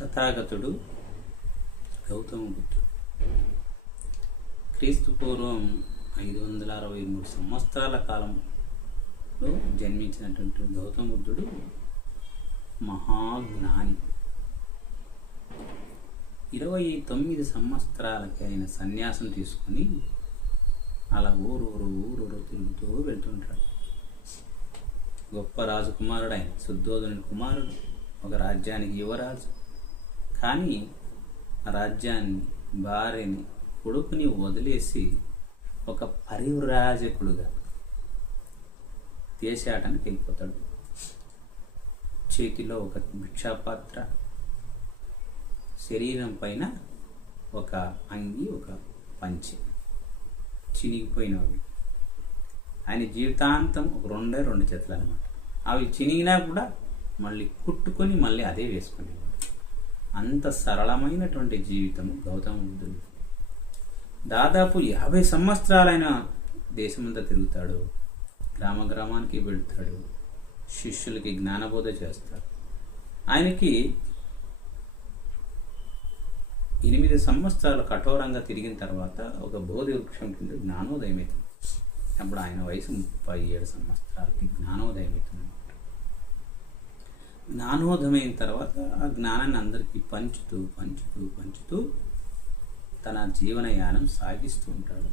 తథాగతుడు గౌతమ బుద్ధుడు. క్రీస్తు పూర్వం ఐదు వందల అరవై మూడు సంవత్సరాల కాలంలో జన్మించినటువంటి గౌతమ బుద్ధుడు మహాజ్ఞాని. ఇరవై తొమ్మిది సంవత్సరాలకి ఆయన సన్యాసం తీసుకుని అలా ఊరూరు ఊరూరు తిరుగుతూ వెళ్తుంటాడు. గొప్ప రాజకుమారుడు ఆయన శుద్ధోధనుని కుమారుడు ఒక రాజ్యానికి యువరాజు. కానీ రాజ్యాన్ని భార్యని కొడుకుని వదిలేసి ఒక పరివ్రాజకుడుగా దేశాటానికి వెళ్ళిపోతాడు. చేతిలో ఒక భిక్షాపాత్ర శరీరం పైన ఒక అంగి ఒక పంచె. చినిగిపోయినవి ఆయన జీవితాంతం ఒక రెండే రెండు చేతులు అనమాట అవి చినిగినా కూడా మళ్ళీ కుట్టుకొని మళ్ళీ అదే వేసుకునేవాడు. అంత సరళమైనటువంటి జీవితం గౌతమ బుద్ధుడు. దాదాపు యాభై సంవత్సరాలైన దేశమంతా తిరుగుతాడు. గ్రామ గ్రామానికి వెళ్తాడు. శిష్యులకి జ్ఞానబోధ చేస్తాడు. ఆయనకి ఎనిమిది సంవత్సరాలు కఠోరంగా తిరిగిన తర్వాత ఒక బోధి వృక్షం కింద జ్ఞానోదయం అవుతుంది అప్పుడు ఆయన వయసు ముప్పై ఏడు సంవత్సరాలకి జ్ఞానోదయం అవుతుంది జ్ఞానోదయం తర్వాత ఆ జ్ఞానాన్ని అందరికీ పంచుతూ పంచుతూ పంచుతూ తన జీవనయానం సాగిస్తూ ఉంటాడు.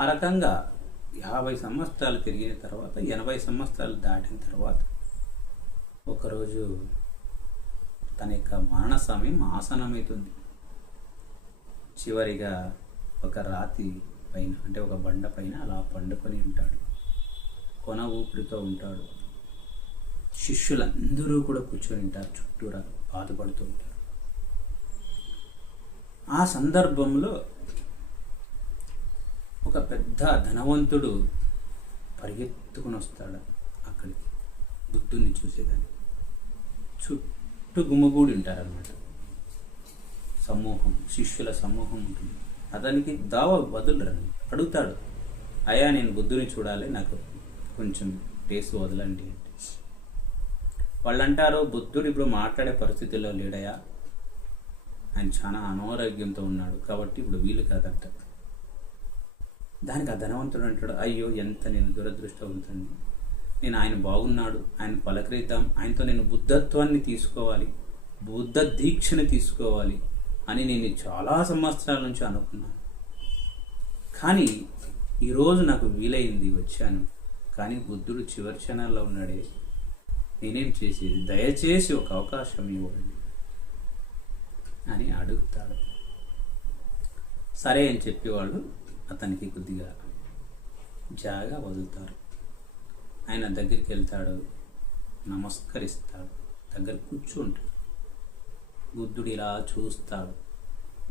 ఆ రకంగా యాభై సంవత్సరాలు తిరిగిన తర్వాత ఎనభై సంవత్సరాలు దాటిన తర్వాత ఒకరోజు తన యొక్క మరణ సమయం ఆసనమవుతుంది చివరిగా ఒక రాతి పైన అంటే ఒక బండ పైన అలా పండుకొని ఉంటాడు. కొన ఊపిరితో ఉంటాడు. శిష్యులందరూ కూడా కూర్చొని ఉంటారు చుట్టూరా బాధపడుతూ ఉంటారు. ఆ సందర్భంలో ఒక పెద్ద ధనవంతుడు పరిగెత్తుకుని వస్తాడు అక్కడికి బుద్ధుడిని చూసేదాన్ని. చుట్టూ గుమ్మగూడి ఉంటారన్నమాట. సమూహం శిష్యుల సమూహం ఉంటుంది. అతనికి దావ వదులురని అడుగుతాడు అయ్యా నేను బుద్ధుని చూడాలి నాకు కొంచెం టేస్ట్ వదలండి. అంటే వాళ్ళు అంటారు బుద్ధుడు ఇప్పుడు మాట్లాడే పరిస్థితుల్లో లేడయా? ఆయన చాలా అనారోగ్యంతో ఉన్నాడు. కాబట్టి ఇప్పుడు వీలు కాదంట. దానికి ఆ ధనవంతుడు అంటాడు అయ్యో ఎంత నేను దురదృష్టవంతుడిని నేను ఆయన బాగున్నాడు ఆయన పలకరిద్దాం ఆయనతో నేను బుద్ధత్వాన్ని తీసుకోవాలి బుద్ధ దీక్షను తీసుకోవాలి అని నేను చాలా సంవత్సరాల నుంచి అనుకున్నాను. కానీ ఈరోజు నాకు వీలైంది వచ్చాను. కానీ బుద్ధుడు చివరి క్షణాల్లో ఉన్నాడే నేనేం చేసేది? దయచేసి ఒక అవకాశం ఇవ్వండి. అని అడుగుతాడు. సరే అని చెప్పేవాళ్ళు అతనికి కొద్దిగా జాగా వదులుతారు. ఆయన దగ్గరికి వెళ్తాడు. నమస్కరిస్తాడు. దగ్గర కూర్చుంటాడు. బుద్ధుడు ఇలా చూస్తాడు.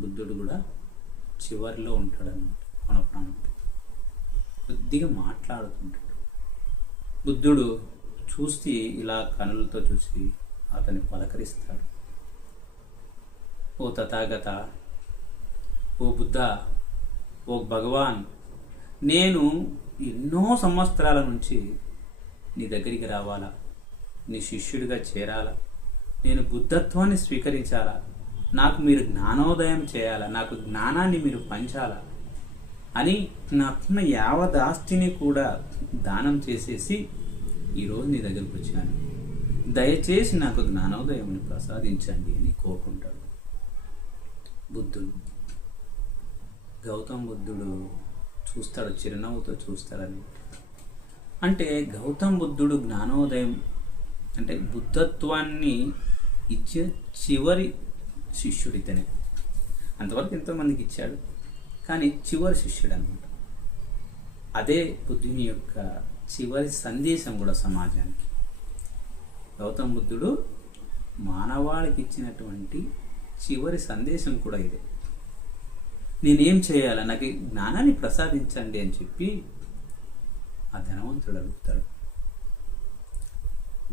బుద్ధుడు కూడా చివరిలో ఉంటాడు అన్నమాట మన ప్రాణం కొద్దిగా మాట్లాడుతుంటాడు. బుద్ధుడు చూసి ఇలా కనులతో చూసి అతన్ని పలకరిస్తాడు. ఓ తథాగత ఓ బుద్ధ ఓ భగవాన్ నేను ఎన్నో సంవత్సరాల నుంచి నీ దగ్గరికి రావాలా? నీ శిష్యుడిగా చేరాలా? నేను బుద్ధత్వాన్ని స్వీకరించాలా? నాకు మీరు జ్ఞానోదయం చేయాలా? నాకు జ్ఞానాన్ని మీరు పంచాలా? అని నాకున్న యావదాస్తిని కూడా దానం చేసేసి ఈరోజు నీ దగ్గరకు వచ్చాను. దయచేసి నాకు జ్ఞానోదయం ప్రసాదించండి అని కోరుకుంటాడు బుద్ధుడు గౌతమ్ బుద్ధుడు చూస్తాడు చిరునవ్వుతో చూస్తాడని. అంటే గౌతమ్ బుద్ధుడు జ్ఞానోదయం అంటే బుద్ధత్వాన్ని ఇచ్చే చివరి శిష్యుడు ఇతనే అంతవరకు ఎంతోమందికి ఇచ్చాడు. కానీ చివరి శిష్యుడు అనమాట అదే బుద్ధుని యొక్క చివరి సందేశం కూడా సమాజానికి. గౌతమ బుద్ధుడు మానవాళికి ఇచ్చినటువంటి చివరి సందేశం కూడా ఇదే. నేనేం చేయాలి? నాకు జ్ఞానాన్ని ప్రసాదించండి అని చెప్పి ఆ ధనవంతుడు అడుగుతాడు.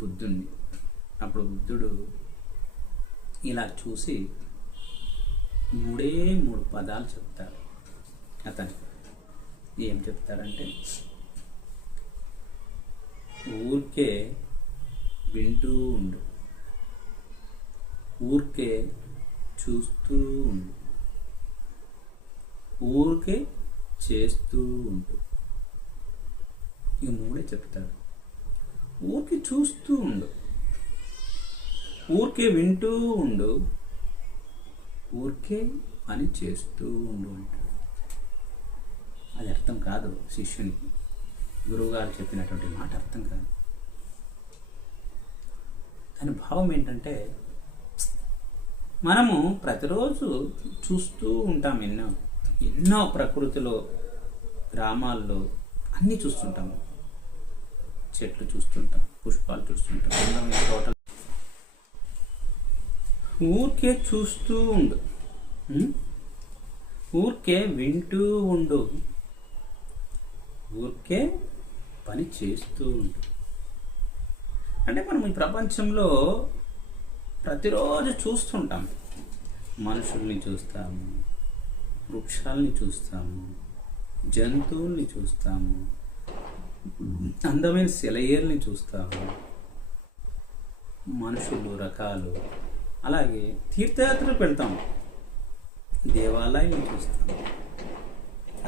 బుద్ధుణ్ణి. అప్పుడు బుద్ధుడు ఇలా చూసి మూడే మూడు పదాలు చెప్తారు అతనికి ఏం చెప్తారంటే ఊరికే వింటూ ఉండు. ఊరికే చూస్తూ ఉండు. ఊరికే చేస్తూ ఉండు. ఈ మూడే చెప్తాడు ఊరికే చూస్తూ ఉండు. ఊరికే వింటూ ఉండు. ఊరికే పని చేస్తూ ఉండు అంటాడు అది అర్థం కాదు శిష్యునికి. గురువుగారు చెప్పినటువంటి మాట అర్థం కాదు. దాని భావం ఏంటంటే మనము ప్రతిరోజు చూస్తూ ఉంటాం ఎన్నో ఎన్నో ప్రకృతిలో గ్రామాల్లో అన్నీ చూస్తుంటాము చెట్లు చూస్తుంటాం పుష్పాలు చూస్తుంటాం అందమైన తోటలు. ఊరికే చూస్తూ ఉండు ఊరికే వింటూ ఉండు. ఊరికే పని చేస్తూ ఉండు. అంటే మనం ఈ ప్రపంచంలో ప్రతిరోజు చూస్తుంటాం. మనుషుల్ని చూస్తాము వృక్షాలని చూస్తాము జంతువుల్ని చూస్తాము అందమైన సెలయేర్ని చూస్తాము మనుషులు రకాలు అలాగే తీర్థయాత్రలకు వెళ్తాము దేవాలయాన్ని చూస్తాము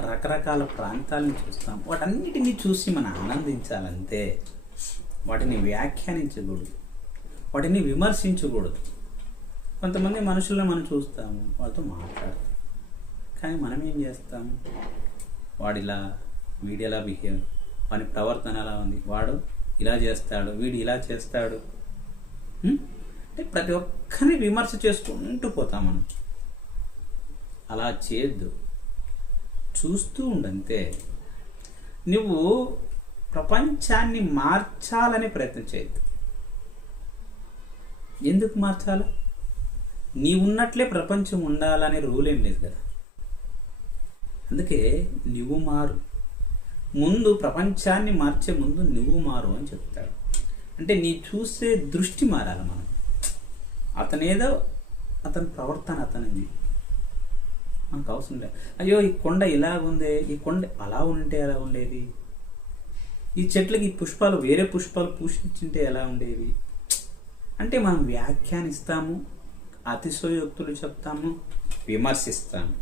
రకరకాల ప్రాంతాలను చూస్తాం. వాటన్నిటిని చూసి మనం ఆనందించాలంతే వాటిని వ్యాఖ్యానించకూడదు. వాటిని విమర్శించకూడదు. కొంతమంది మనుషులను మనం చూస్తాము వాళ్ళతో మాట్లాడతాం. కానీ మనం ఏం చేస్తాము వాడిలా వీడు ఎలా బిహేవ్ వాని ప్రవర్తన ఎలా ఉంది? వాడు ఇలా చేస్తాడు వీడు ఇలా చేస్తాడు. అంటే ప్రతి ఒక్కరిని విమర్శ చేసుకుంటూ పోతాం మనం. అలా చేయొద్దు. చూస్తూ ఉండంతే నువ్వు ప్రపంచాన్ని మార్చాలనే ప్రయత్నం చేయొద్దు. ఎందుకు మార్చాలి? నీ ఉన్నట్లే ప్రపంచం ఉండాలనే రూల్ ఏం లేదు కదా. అందుకే నువ్వు మారు. ముందు ప్రపంచాన్ని మార్చే ముందు నువ్వు మారు అని చెప్తాడు అంటే నీ చూసే దృష్టి మారాలి మనం. అతనేదో అతని ప్రవర్తన అతనిది. మనకు అవసరం లేదు. అయ్యో ఈ కొండ ఇలా ఉంది ఈ కొండ అలా ఉంటే ఎలా ఉండేది? ఈ చెట్లకి ఈ పుష్పాలు వేరే పుష్పాలు పూషించుంటే ఎలా ఉండేవి? అంటే మనం వ్యాఖ్యానిస్తాము అతిశయోక్తులు చెప్తాము విమర్శిస్తాము.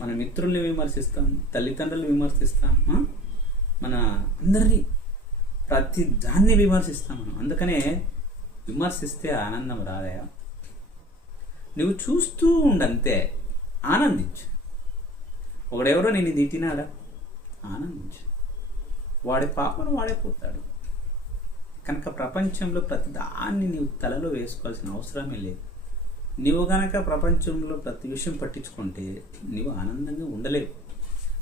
మన మిత్రుల్ని విమర్శిస్తాం తల్లిదండ్రులు విమర్శిస్తాం మన అందరినీ ప్రతి దాన్ని విమర్శిస్తాం మనం. అందుకనే విమర్శిస్తే ఆనందం రాదయా? నువ్వు చూస్తూ ఉండంతే. ఆనందించు. ఒకడెవరో నేను ఇది తినాడా ఆనందించు. వాడి పాపను వాడే పోతాడు. కనుక ప్రపంచంలో ప్రతి దాన్ని నీవు తలలో వేసుకోవాల్సిన అవసరమే లేదు. నీవు గనక ప్రపంచంలో ప్రతి విషయం పట్టించుకుంటే నీవు ఆనందంగా ఉండలేవు.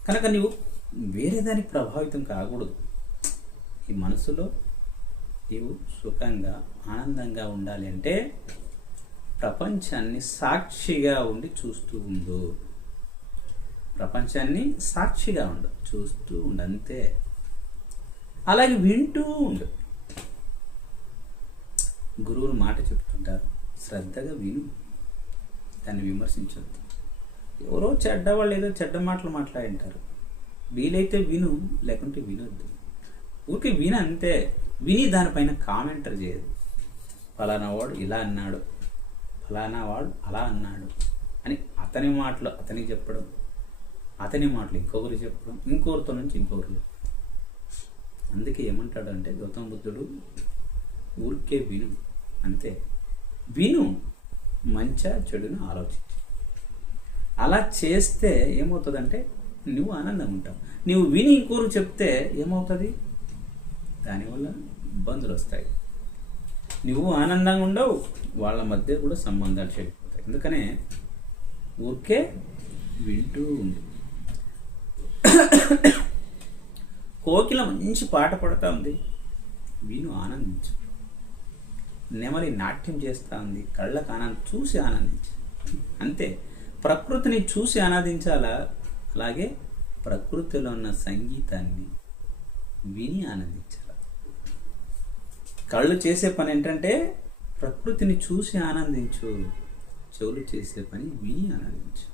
కనుక నీవు వేరే దానికి ప్రభావితం కాకూడదు. ఈ మనసులో నీవు సుఖంగా ఆనందంగా ఉండాలి అంటే ప్రపంచాన్ని సాక్షిగా ఉండి చూస్తూ ఉండు. ప్రపంచాన్ని సాక్షిగా ఉండు చూస్తూ ఉండు అంతే. అలాగే వింటూ ఉండు. గురువులు మాట చెప్తుంటారు శ్రద్ధగా విను. దాన్ని విమర్శించొద్దు. ఎవరో చెడ్డవాళ్ళు ఏదో చెడ్డ మాటలు మాట్లాడింటారు. వీలైతే విను లేకుంటే వినొద్దు. ఊరికే విను అంతే విని దానిపైన కామెంటర్ చేయదు ఫలానా వాడు ఇలా అన్నాడు ఫలానా వాడు అలా అన్నాడు అని అతని మాటలు అతనికి చెప్పడం అతని మాటలు ఇంకొకరు చెప్పడం ఇంకొకరితో నుంచి ఇంకొకరు అందుకే ఏమంటాడు అంటే గౌతమ బుద్ధుడు ఊరికే విను అంతే. విను మంచా చెడును ఆలోచించు. అలా చేస్తే ఏమవుతుందంటే నువ్వు ఆనందంగా ఉంటావు. నువ్వు విని ఇంకోరు చెప్తే ఏమవుతుంది? దానివల్ల ఇబ్బందులు వస్తాయి. నువ్వు ఆనందంగా ఉండవు. వాళ్ళ మధ్య కూడా సంబంధాలు చెడిపోతాయి. అందుకనే ఊరికే వింటూ ఉండు. కోకిల మంచి పాట పడుతూ ఉంది. విను ఆనందించు. నెమలి నాట్యం చేస్తూ ఉంది. కళ్ళకు ఆనంద చూసి ఆనందించు. అంతే. ప్రకృతిని చూసి ఆనందించాలా? అలాగే ప్రకృతిలో ఉన్న సంగీతాన్ని విని ఆనందించాలి. కళ్ళు చేసే పని ఏంటంటే ప్రకృతిని చూసి ఆనందించు. చెవులు చేసే పని విని ఆనందించు.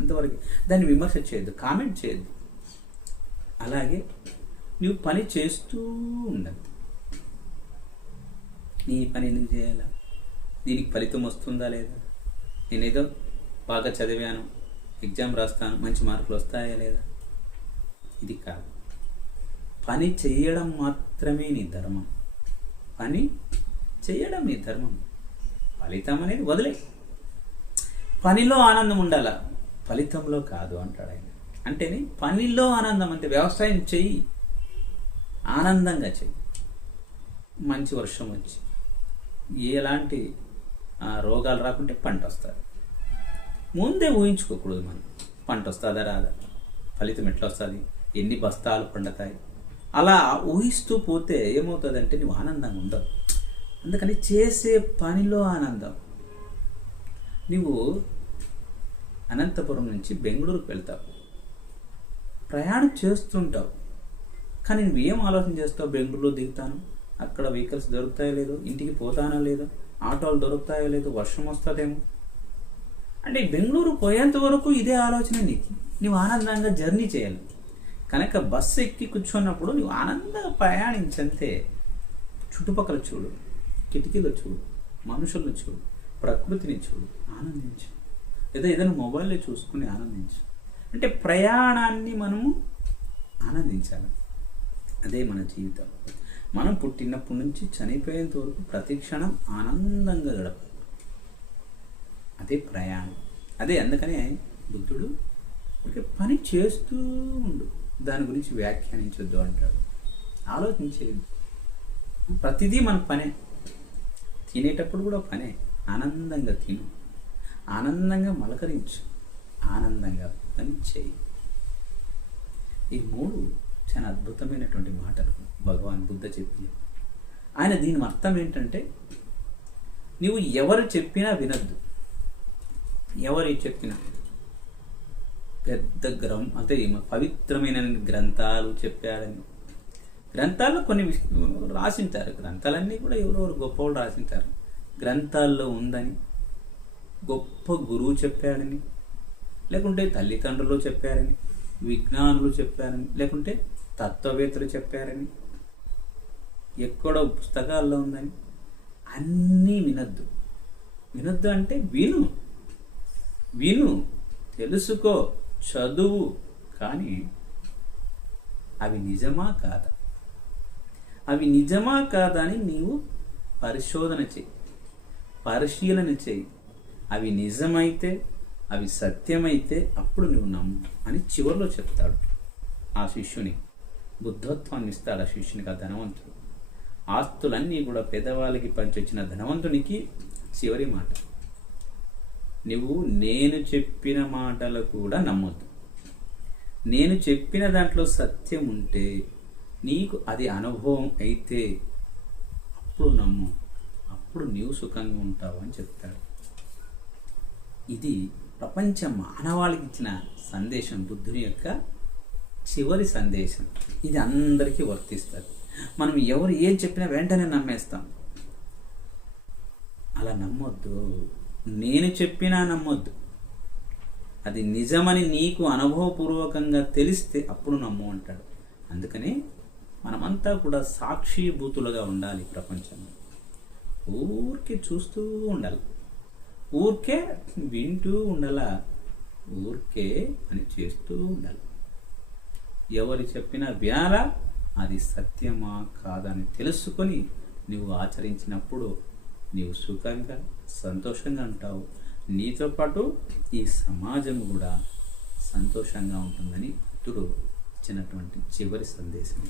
అంతవరకు దాన్ని విమర్శ చేయొద్దు కామెంట్ చేయొద్దు. అలాగే నువ్వు పని చేస్తూ ఉండద్దు నీ పని ఎందుకు చేయాలా? దీనికి ఫలితం వస్తుందా లేదా? నేనేదో బాగా చదివాను ఎగ్జామ్ రాస్తాను మంచి మార్కులు వస్తాయా లేదా? ఇది కాదు. పని చేయడం మాత్రమే నీ ధర్మం. పని చేయడం నీ ధర్మం. ఫలితం అనేది వదిలే. పనిలో ఆనందం ఉండాల? ఫలితంలో కాదు అంటాడు ఆయన. అంటేనే పనిలో ఆనందం అంటే వ్యవసాయం చెయ్యి. ఆనందంగా చెయ్యి. మంచి వర్షం వచ్చి ఎలాంటి ఆ, రోగాలు రాకుంటే పంట వస్తుంది. ముందే ఊహించుకోకూడదు మనం. పంట వస్తుందా రాదా? ఫలితం ఎట్లా వస్తుంది? ఎన్ని బస్తాలు పండుతాయి? అలా ఊహిస్తూ పోతే ఏమవుతుందంటే నువ్వు ఆనందంగా ఉండవు. అందుకని చేసే పనిలో ఆనందం. నువ్వు అనంతపురం నుంచి బెంగళూరుకు వెళ్తావు. ప్రయాణం చేస్తుంటావు. కానీ నువ్వు ఏం ఆలోచన చేస్తావు? బెంగళూరులో దిగుతాను? అక్కడ వెహికల్స్ దొరుకుతాయో లేదో? ఇంటికి పోతానో లేదో? ఆటోలు దొరుకుతాయో లేదో? వర్షం వస్తుందేమో? అంటే బెంగళూరు పోయేంత వరకు ఇదే ఆలోచన నీకు. నువ్వు ఆనందంగా జర్నీ చేయాలి. కనుక బస్సు ఎక్కి కూర్చున్నప్పుడు నువ్వు ఆనందంగా ప్రయాణించంతే చుట్టుపక్కల చూడు కిటికీలో చూడు మనుషులను చూడు ప్రకృతిని చూడు ఆనందించు. లేదా ఏదైనా మొబైల్లో చూసుకుని ఆనందించు. అంటే ప్రయాణాన్ని మనము ఆనందించాలి. అదే మన జీవితం. మనం పుట్టినప్పటి నుంచి చనిపోయేంత వరకు ప్రతి క్షణం ఆనందంగా గడపాలి. అదే ప్రయాణం. అదే అందుకనే బుద్ధుడు ఒక పని చేస్తూ ఉండు. దాని గురించి వ్యాఖ్యానించొద్దు అంటాడు. ఆలోచించేది ప్రతిదీ మన పనే. తినేటప్పుడు కూడా పనే. ఆనందంగా తిను. ఆనందంగా మలకరించు. ఆనందంగా పని చేయి. ఈ మూడు చాలా అద్భుతమైనటువంటి మాటలు. భగవాన్ బుద్ధ చెప్పింది ఆయన దీని అర్థం ఏంటంటే నువ్వు ఎవరు చెప్పినా వినద్దు. ఎవరు చెప్పినా. పెద్ద గ్రం అంటే పవిత్రమైన గ్రంథాలు చెప్పాడని గ్రంథాల్లో కొన్ని విష్- రాసింటారు. గ్రంథాలన్నీ కూడా ఎవరెవరు గొప్పవాళ్ళు రాసింటారు. గ్రంథాల్లో ఉందని గొప్ప గురువు చెప్పాడని లేకుంటే తల్లిదండ్రులు చెప్పారని విజ్ఞానులు చెప్పారని లేకుంటే తత్వవేత్తలు చెప్పారని ఎక్కడో పుస్తకాల్లో ఉందని అన్నీ వినొద్దు. వినొద్దు అంటే విను. విను. తెలుసుకో. చదువు కానీ అవి నిజమా కాదా? అవి నిజమా కాదా అని నీవు పరిశోధన చెయ్యి. పరిశీలన చేయి అవి నిజమైతే అవి సత్యమైతే అప్పుడు నువ్వు నమ్ము అని చివరిలో చెప్తాడు ఆ శిష్యుని. బుద్ధత్వాన్ని ఇస్తాడు ఆ శిష్యునికి ఆ ధనవంతుడు. ఆస్తులన్నీ కూడా పేదవాళ్ళకి పంచొచ్చిన ధనవంతునికి చివరి మాట. నువ్వు నేను చెప్పిన మాటలు కూడా నమ్మొద్దు. నేను చెప్పిన దాంట్లో సత్యం ఉంటే నీకు అది అనుభవం అయితే అప్పుడు నమ్ము అప్పుడు నీవు సుఖంగా ఉంటావు అని చెప్తాడు. ఇది ప్రపంచ మానవాళికి ఇచ్చిన సందేశం బుద్ధుని యొక్క చివరి సందేశం. ఇది అందరికీ వర్తిస్తుంది. మనం ఎవరు ఏం చెప్పినా వెంటనే నమ్మేస్తాం. అలా నమ్మొద్దు. నేను చెప్పినా నమ్మొద్దు. అది నిజమని నీకు అనుభవపూర్వకంగా తెలిస్తే అప్పుడు నమ్ము అంటాడు. అందుకని మనమంతా కూడా సాక్షిభూతులుగా ఉండాలి ప్రపంచంలో. ఊరికే చూస్తూ ఉండాలి. ఊరికే వింటూ ఉండాల. ఊరికే అని చేస్తూ ఉండాలి. ఎవరు చెప్పినా వినాలా? అది సత్యమా కాదని తెలుసుకొని నువ్వు ఆచరించినప్పుడు నీవు సుఖంగా సంతోషంగా ఉంటావు. నీతో పాటు ఈ సమాజం కూడా సంతోషంగా ఉంటుందని భక్తుడు ఇచ్చినటువంటి చివరి సందేశం